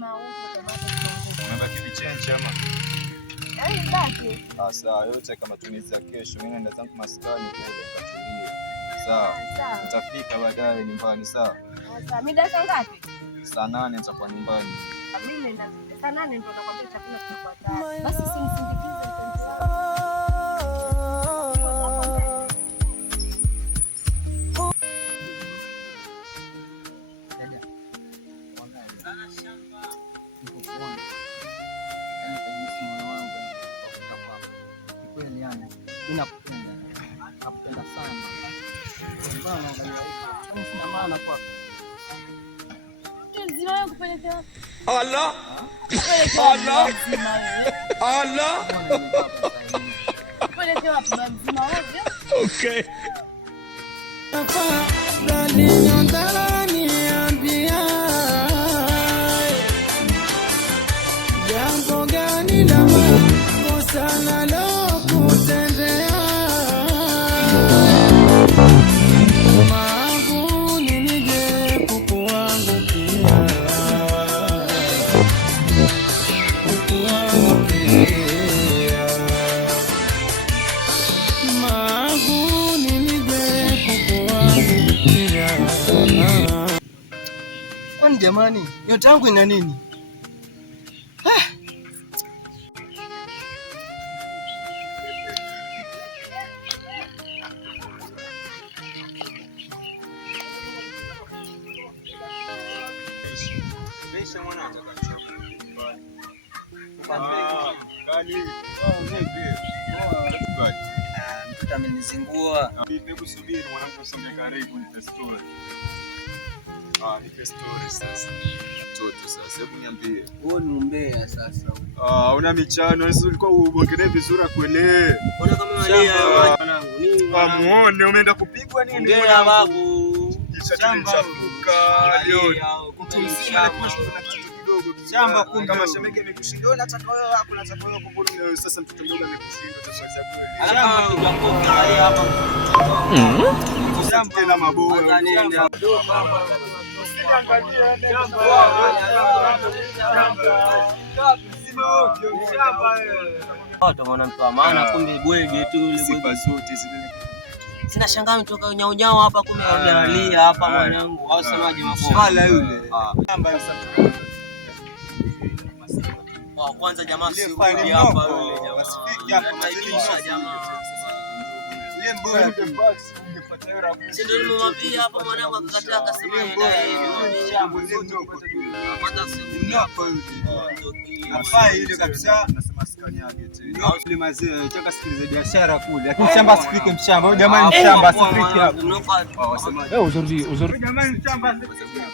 Unabaki vichenji ama? Baki. Sawa, yote kama matumizi ya kesho. Mimi naenda zangu maskani kule nikatulie. Sawa. Nitafika baadaye nyumbani, sawa? Sawa. Mida saa ngapi? Saa 8 nitakuwa nyumbani. Mimi naenda saa 8 ndio nakwambia chakula kitakuwa tayari. Basi simsindikize mpenzi wangu. Nakupenda sana. Sina maana kwako. Allah. Allah. Allah. Okay. Jambo gani la makosa nalokutendea? Maaguni nije kukuangukia, maaguni nije kukuangukia. Kwani jamani, nyota yangu ina nini? Mtoto amenizingua. Hebu subiri mwanangu, usome karibu nipe story. Nipe story sasa. Mtoto sasa, hebu niambie. Wewe ni mbea sasa. Una michano, wewe ulikuwa ubongelee vizuri akuelewe. Mbona kama malia mwanangu? Nini? Muone umeenda kupigwa nini? Ongea babu. Shamba chafuka leo. Kutumsima na kitu kidogo. Shamba kama shemeke imekushinda, nataka wewe hapo, nataka wewe kubuni. Sasa mtoto mdogo amekushinda, utafanya kweli? Shamba tunapoka hapa. Shamba tena maboya. Watu wana mtu wa maana, kumbe bwege tu ile sifa zote zile. Sina shangaa mtoka unyao hapa, kumbe analia hapa mwanangu. Au semaje mabovu? Hala yule. Kwanza jamaa si hapa yule jamaa. Wasifiki hapa maisha jamaa. Ile mboya Si ndio nimemwambia hapa mwanangu akakataa akasema yeye shamba ndio kwanza afai ile kabisa, nasema sikanyage tena. Ile mazee changa sikilize biashara kule. Lakini shamba asifike mshamba. Huyo jamani mshamba asifike hapo. Wasemaje? Uzuri. Jamani mshamba asifike hapo.